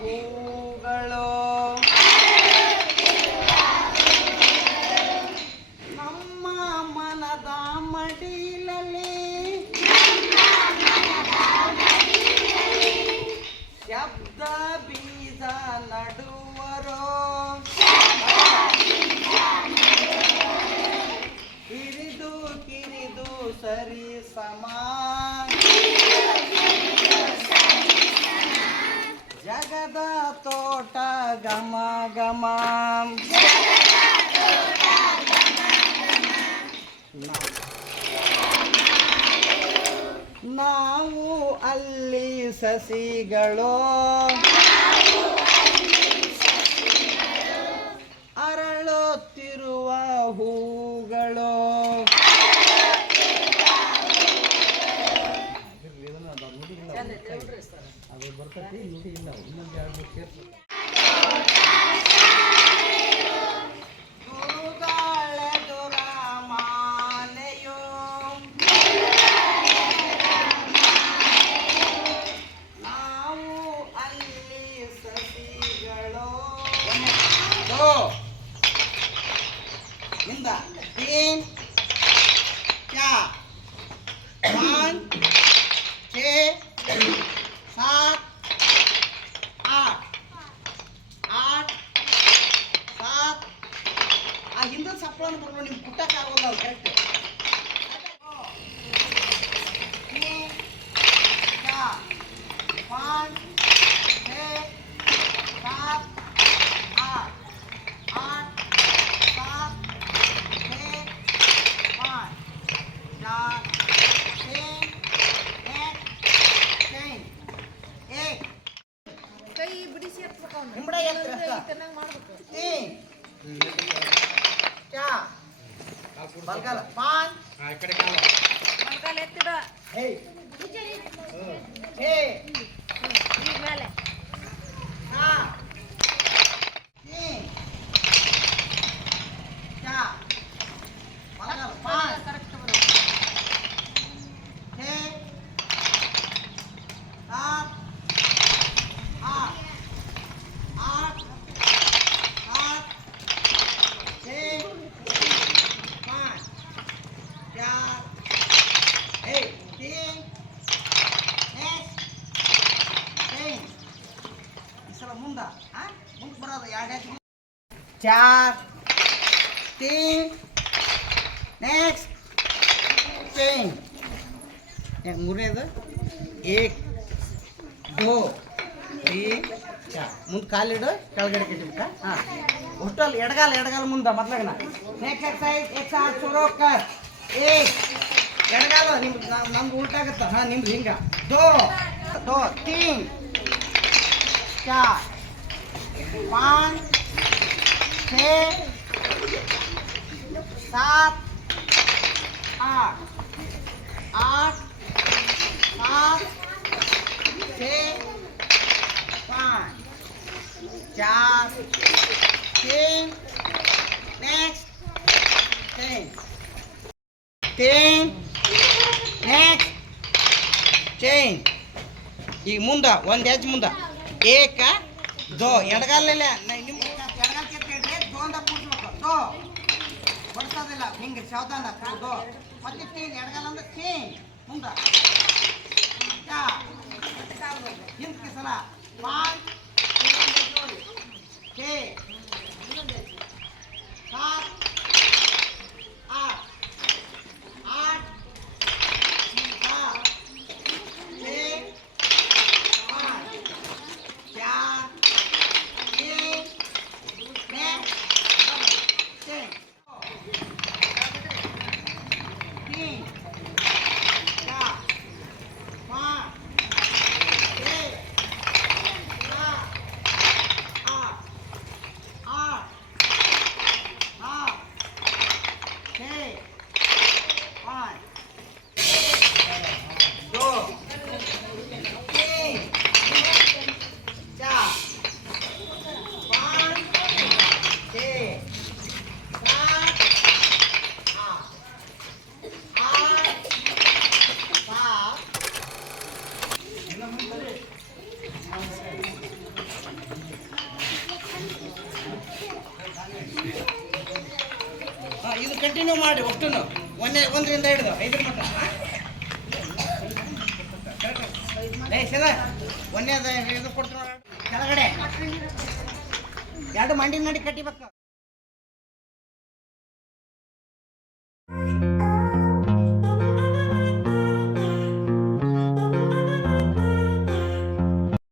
ಹೂಗಳು ನಮ್ಮ ಮನದ ಮಡಿಲಲ್ಲಿ ಶಬ್ದ ಬೀಜ ನಡುವರೋ ಕಿರಿದು ಕಿರಿದು ಸರಿ ಸಮ ಜಗದ ತೋಟ ಗಮ ಗಮ ನಾವು ಅಲ್ಲಿ ಸಸಿಗಳು ಅರಳುತ್ತಿರುವ ಹೂಗಳು ಅದು ಬರ್ತೈತಿ ನುಡಿ ಇಲ್ಲ ಇನ್ನೊಂದು ಎರಡು ಮೂರು ಸೇರ್ಸಿ तीन चार पाँच छः सात आठ आठ सात आ हिंदी सप्लान बरबो निम्गे पुट्टಕ್ಕೆ ಆಗೋಲ್ಲ ಅದು ಕರೆಕ್ಟ್ तीन चार पाँच छः सात आठ आठ सात कई बिडिसी बलगाल पाँच बलगाल एत्तिड ಮೇಲೆ चार तीन नेक्स्ट तीन मूरनेದು एक दो तीन चार ಮುಂದೆ ಕಾಲಿಡು ಕೆಳಗಡೆ ಕೆಟ್ಟಿಬಿಟ್ಟ ಹಾಂ ಒಟ್ಟಲ್ಲಿ ಎಡಗಾಲ ಮುಂದೆ ಮೊದಲಾಗನ ನೆಕ್ಸ್ಟ್ ಎಕ್ಸರ್ಸೈಜ್ एक साथ शुरू कर एक ಎಡಗಾಲ ನಿಮ್ದು ನಮ್ದು ಉಲ್ಟಾಗುತ್ತೆ ಹಾಂ ನಿಮ್ದು ಹಿಂಗೆ दो दो तीन चार पाँच छः सात आठ आठ सात छः पाँच चार तीन नेक्स्ट तीन नेक्स्ट चेन ಈಗ ಮುಂದೆ ಒಂದು ಹೆಜ್ಜೆ ಮುಂದೆ ಏಕ दो ಎಡಗಾಲಲ್ಲ ನಿಮ್ಮ ಎಡಗಾಲ ಕೆತ್ತಿಡ್ರಿ ದೋ ಅಂತ ಕೂಡ್ಸ್ಬೇಕು ದೋ ಬಡ್ಸೋದಿಲ್ಲ ಹಿಂಗೆ ಸಾವಧಾನ ದೋ ಮತ್ತೆ ತೀನ್ ಎಡಗಾಲ ಅಂದ್ರೆ ತೀನ್ ಮುಂದೆ ಹಿಂದಕ್ಕೆ ಸಲ पाँच छः सात आठ आठ सात छः पाँच चार तीन तीन चार पाँच छः सात ಕಂಟಿನ್ಯೂ ಮಾಡಿ ಒಟ್ಟು ಒಂದರಿಂದ ಹಿಡಿದು 5 ಮಟ್ಟ. ಒಂದೇದ ಇದು ಕೊಡ್ತೀನಿ ನೋಡಿ ಕೆಳಗಡೆ 2 ಮಂಡಿ ನಡಿ ಕಟ್ಟಿಬೇಕು.